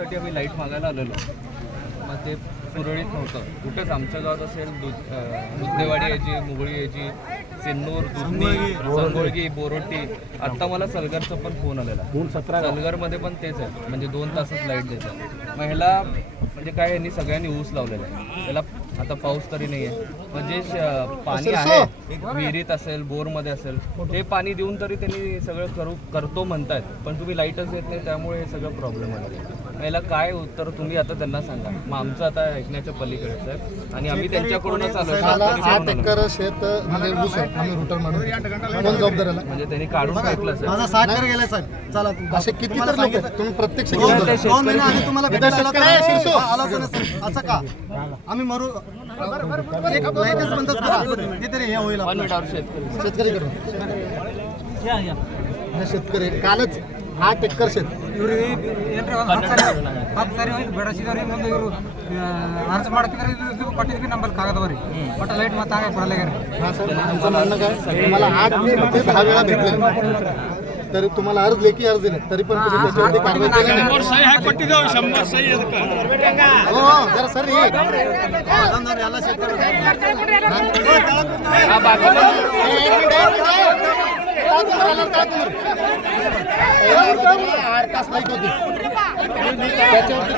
साठी आम्ही लाईट मागायला आलेलो, मग ते सुरळीत नव्हतं. कुठेच आमच्या गावात असेल दुधदेवाडी यायची, मुगळी यायची, सिन्नूर, दुधनी, संगोळगी, बोरोटी. आत्ता मला सलगरचा पण फोन आलेला. सलगरमध्ये पण तेच आहे, म्हणजे 2 तासच लाईट देतात. मग ह्याला म्हणजे काय, यांनी सगळ्यांनी ऊस लावलेला आहे. त्याला आता पाऊस तरी नाही आहे, म्हणजे पाणी आहे विहिरीत असेल, बोरमध्ये असेल, ते पाणी देऊन तरी त्यांनी सगळं करतो म्हणतायत, पण तुम्ही लाईटच देत नाही, त्यामुळे हे सगळं प्रॉब्लेम आहे. याला काय उत्तर तुम्ही आता त्यांना सांगा. मग आमचं आता ऐकण्याच्या पलीकडेच आहे आणि आम्ही त्यांच्याकडूनच आलो. 8 एकर शेत म्हणजे ऊस आहे, आम्ही रुटर म्हणून कोण जबाबदार म्हणजे त्यांनी काढून टाकलं सर. माझा 6 एकर गेलाय साहेब. चला असे किती तर लोक आहेत, तुम्ही प्रत्यक्ष 2 महिने आधी तुम्हाला भेटायला आलो तर शिरसो. आलो तर नसेल. असं का आम्ही मरू एक लाईटच बंदच करा, ते तरी हे होईल. 1 मिनिटावर शेतकरी शेतकरी करून शेतकरी कालच 8 एकर शेत हा सर, आमचं म्हणणं काय, तुम्हाला 8 ते 10 वेळा भेटले तरी तुम्हाला अर्ज लेखी अर्ज दिले तरी पण तुम्ही त्याच्यावरती कारवाई केली नाही. हो जरा सर याला शेतकरी 8 तास लाईट होती, त्याच्यावरती